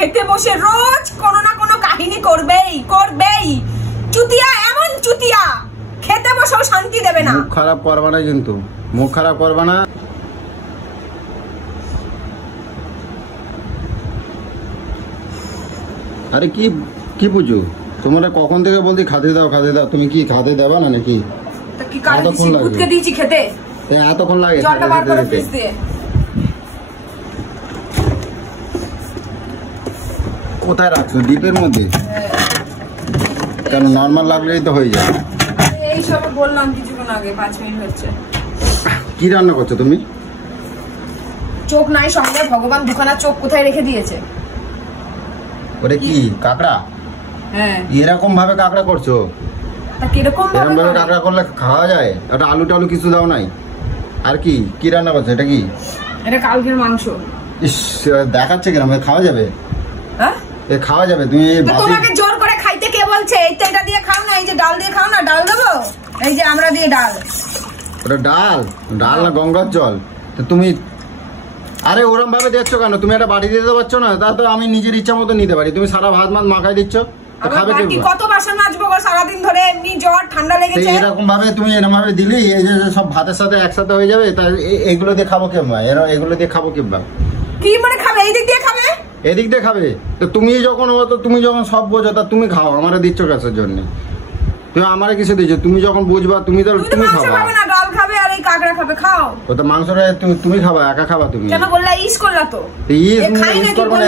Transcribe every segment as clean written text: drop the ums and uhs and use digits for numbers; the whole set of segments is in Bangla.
খেতে বসে রোজ কোনো না কোনো কাহিনী করবেই করবেই। চুতিয়া, এমন চুতিয়া, খেতে বসেও শান্তি দেবে না। মুখ খারাপ করবা না, কিন্তু মুখ খারাপ করবা না। আরে কি কি বুঝো তোমরা কখন থেকে বলছি খাতে দাও খাতে দাও, তুমি কি খাতে দেবা না নাকি? কি কাজ দিছি দিয়েছি খেতে? এতক্ষণ লাগে জলটা বার করে ফ্রিজ দিয়ে। কোথায় রাখছো? ডিপের মধ্যে? কেন নরমাল লাগলেই তো হয়ে যায়। এই সব বললাম কিছুক্ষণ আগে, 5 মিনিট হচ্ছে। কি রান্না করছো তুমি? চোখ নাই সঙ্গে, ভগবান দুখানা চোখ কোথায় রেখে দিয়েছে? ওরে কি কাকড়া? হ্যাঁ। এরকম ভাবে কাকড়া করছো? কিরকম ভাবে কাকড়া করলে খাওয়া যায়? ওটা আলু টালু কিছু দাও নাই? আর কি কি রান্না করছো? এটা কি? এটা কালকের মাংস। ইস, দেখাচ্ছে কিরম? খাওয়া যাবে? হ্যাঁ খাওয়া যাবে? তুমি তোমাকে জোর করে খাইতে কে বলছে? এই তেলটা দিয়ে খাও না, এই যে ডাল দিয়ে খাও না। ডাল দেবো? এই যে আমরা দিয়ে ডাল। ওটা ডাল? ডাল না গঙ্গার জল? তো তুমি আরে ওরম ভাবে দেখছো কেন? তুমি একটা বাটি দিতে পারছো না? তা তো আমি নিজের ইচ্ছা মতো নিতে পারি। তুমি সারা ভাত মাছ মাখাই দিচ্ছ, খাবে কি? কত বাসন মাজবো সারাদিন ধরে, এমনি জ্বর ঠান্ডা লেগেছে। এরকম ভাবে তুমি এরকম ভাবে দিলি এই যে সব ভাতের সাথে একসাথে হয়ে যাবে। তা এগুলো দিয়ে খাবো কেমন? এগুলো দিয়ে খাবো কিংবা কি মানে খাবে? এই দিক দিয়ে খাবে? এদিক দিয়ে খাবে? তো তুমি যখন সব বোঝো তা তুমি খাও, আমারে দিচ্ছ কাছের জন্য? তুমি আমারে কিছু দিচ্ছ? তুমি যখন বুঝবা তুমি খাবা না, ডাল খাবে আর এই কাকড়া খাবে। খাও। ও তো মাংসটা তুমি খাবা, একা খাবা তুমি? কেন বললা ইস করলা? তো ইস করবো না,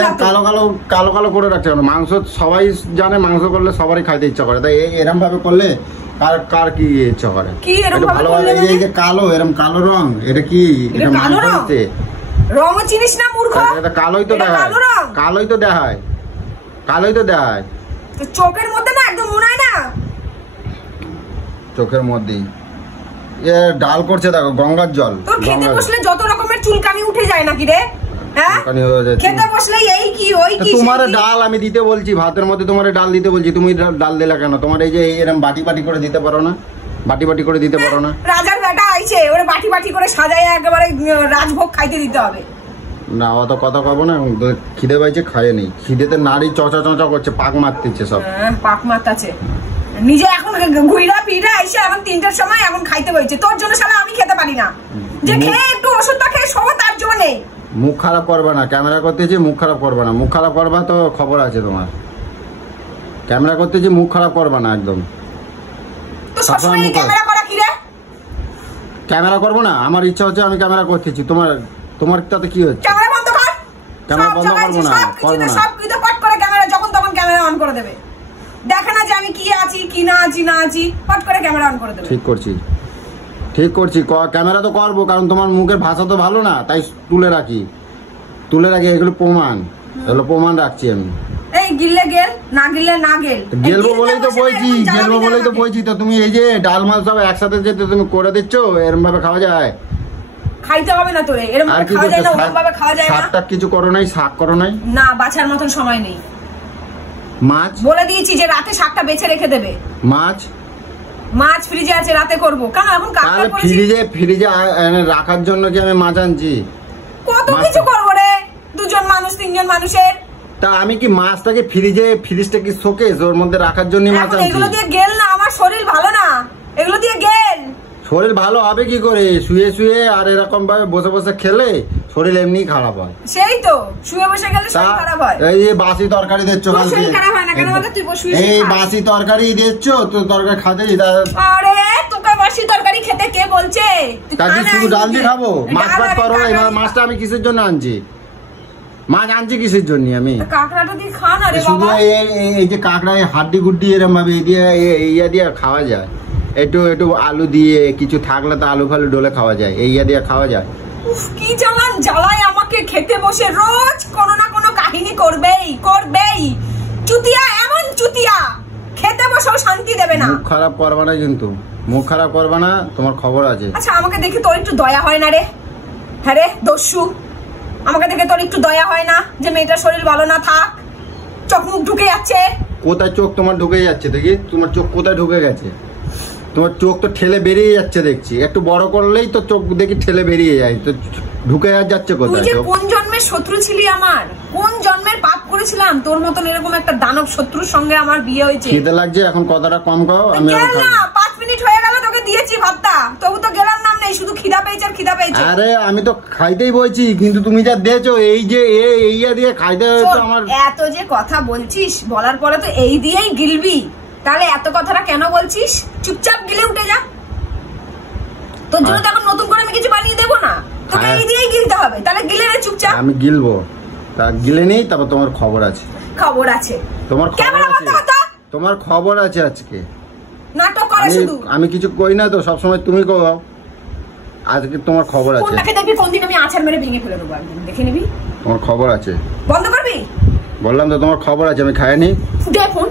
কালো কালো করে রাখছে কেন? মাংস সবাই জানে, মাংস করলে সবারই খাইতে ইচ্ছা করে। তাই এরম ভাবে করলে কার কি ইচ্ছা করে? ভালোভাবে এই যে কালো, এরম কালো রং, এটা কি? এটা মাংস হচ্ছে? রং চিনিস না মূর্খ? এটা কালোই তো দেখায়, কালোই তো দেখায়, কালোই তো দেখায়। চোখের মধ্যে না একদম মনে হয় না? চোখের মধ্যেই ডাল করছে দেখো, গঙ্গার জল। তোর খেতে বসলে যত রকমের চুলকানি উঠে যায় নাকি রে? খেতে বসলে এই কি ওই কি? তোমার ডাল আমি দিতে বলছি, ভাতের মধ্যে তোমার ডাল দিতে বলছি, তুমি ডাল দিলা কেন? তোমার এই যে এরকম বাটি বাটি করে দিতে পারো না? বাটি বাটি করে দিতে পারো না? রাজার বেটা আইছে, ওরে বাটি বাটি করে সাজায় একেবারে রাজভোগ খাইতে দিতে হবে। না অত কথা কব না, খিদে পাইছে খাইয়ে নেই। খিদেতে নারী চচা চচা করছে, পাক মারতেছে সব। পাক মারতেছে নিজে। এখন ঘুইরা ফিরা এসে এখন 3টার সময় এখন খাইতে বইছে। তোর জন্য শালা আমি খেতে পারি না, যে খেয়ে একটু ওষুধটা খেয়ে সব তার জন্য নেই। মুখ খারাপ করবা না, ক্যামেরা করতেছি, মুখ খারাপ করবা না। মুখ খারাপ করবা তো খবর আছে তোমার। ক্যামেরা করতেছি, মুখ খারাপ করবা না একদম। তো সবসময় ক্যামেরা করা কি রে? ক্যামেরা করবো না, আমার ইচ্ছা হচ্ছে আমি ক্যামেরা করতেছি। তোমার তাতে কি হচ্ছে? ক্যামেরা বন্ধ কর। ক্যামেরা বন্ধ করবো না, করবো না। সব কিছু কট করে ক্যামেরা যখন তখন ক্যামেরা অন করে দেবে। দেখে না যে আমি কি আছি কি না আছি, কট করে ক্যামেরা অন করে দেবে। ঠিক করছি ক্যামেরা তো করবো, কারণ তোমার মুখের ভাষা তো ভালো না, তাই তুলে রাখি। এগুলো প্রমাণ রাখছি আমি। এই গিললে গেল, না গিললে না গেল। গেলবো বলেই তো বইছি। তো তুমি এই যে ডাল মাছ সব একসাথে যেতে তুমি করে দিচ্ছ, এরকম ভাবে খাওয়া যায়? খাইতে হবে না তোরে, এরকম ভাবে খাওয়া যায় না, ওরকম ভাবে খাওয়া যায় না। শাকটা কিছু করো নাই? শাক করো নাই? না, বাছার মতন সময় নেই। মাছ বলে দিয়েছি যে রাতে শাকটা বেছে রেখে দেবে। মাছ ফ্রিজে আছে, রাতে করবো। কেন এখন কাকড়া করেছি? ফ্রিজে রাখার জন্য কি আমি মাছ আনছি? কত কিছু করবো রে, 2জন মানুষ 3জন মানুষের। তা আমি কি মাছটাকে ফ্রিজটা কি শোকেস, ওর মধ্যে রাখার জন্য মাছ আনছি? এগুলো দিয়ে গেল না, আমার শরীর ভালো না, এগুলো দিয়ে গেল। শরীর ভালো হবে কি করে? শুয়ে আর এরকম ভাবে বসে খেলে শরীর এমনি খারাপ হয়। সেই তো শুয়ে বসে গেলে শরীর খারাপ হয়। এই যে বাসি তরকারি দিচ্ছ, এই বাসি তরকারি দিচ্ছ তো, তরকারি খাতে। আরে তোকে বাসি তরকারি খেতে কে বলছে? শুধু ডাল দিয়ে খাবো? মাছ করো না। মাছটা আমি কিসের জন্য আনছি? মাছ আনছি কিসের জন্য আমি? কাঁকড়াটা দিয়ে খা না রে বাবা। শুধু এই যে কাঁকড়া হাড্ডি গুড্ডি এরকম ভাবে ইয়া দিয়ে খাওয়া যায়। একটু আলু দিয়ে কিছু থাকলে তো আলু ফালু ডলে খাওয়া যায়, এই ইয়া দিয়ে খাওয়া যায়। কি জ্বালায় আমাকে খেতে বসে রোজ কোনো না কোনো কাহিনী করবেই। চুতিয়া, এমন চুতিয়া, খেতে বসেও শান্তি দেবে না। মুখ খারাপ করবা না, কিন্তু মুখ খারাপ করবা না, তোমার খবর আছে। আচ্ছা আমাকে দেখে তোর একটু দয়া হয় না রে? হ্যাঁ রে দস্যু, আমাকে দেখে তোর একটু দয়া হয় না যে মেয়েটার শরীর ভালো না? থাক, চোখ মুখ ঢুকে যাচ্ছে। কোথায় চোখ তোমার ঢুকে যাচ্ছে? দেখি তোমার চোখ কোথায় ঢুকে গেছে? তোমার চোখ তো ঠেলে বেরিয়ে যাচ্ছে দেখছি। একটু বড় করলেই তো চোখ দেখি ঠেলে বেরিয়ে যায়, তো ঢুকে যাচ্ছে কোথায়? তুই যে কোন জন্মের শত্রু ছিলি আমার, কোন জন্মের পাপ করেছিলাম তোর মতন এরকম একটা দানব শত্রুর সঙ্গে আমার বিয়ে হয়েছে। খিদে লাগছে, এখন কথাটা কম কও। আমি না 5 মিনিট হয়ে গেল তোকে দিয়েছি ভাতটা, তবু তো গেলার নাম নেই, শুধু খিদা পেয়েছে আর খিদা পেয়েছে। আরে আমি তো খাইতেই বলছি, কিন্তু তুমি যা দিয়েছো এই যে এইয়া দিয়ে খাইতে তো আমার। এত যে কথা বলছিস, বলার পরে তো এই দিয়েই গিলবি, তাহলে এত কথাটা কেন বলছিস? চুপচাপ গিলে উঠে যা, তোর জন্য তো এখন নতুন করে আমি কিছু বানিয়ে দেবো না, তোকে এই দিয়েই গিলতে হবে, তাহলে গিলে রে চুপচাপ। আমি গিলবো, তা গিলে নেই, তারপর তোমার খবর আছে। খবর আছে? তোমার খবর আছে, তোমার খবর আছে আজকে। নাটক করে শুধু। আমি কিছু কই না তো, সব সময় তুমি কও। আজকে তোমার খবর আছে। ফোনটাকে দেখবি, কোন দিন আমি আছাড় মেরে ভেঙে ফেলে দেবো, একদিন দেখে নিবি। তোমার খবর আছে, বন্ধ করবি? বললাম তো তোমার খবর আছে, আমি খাইনি। দে ফোন।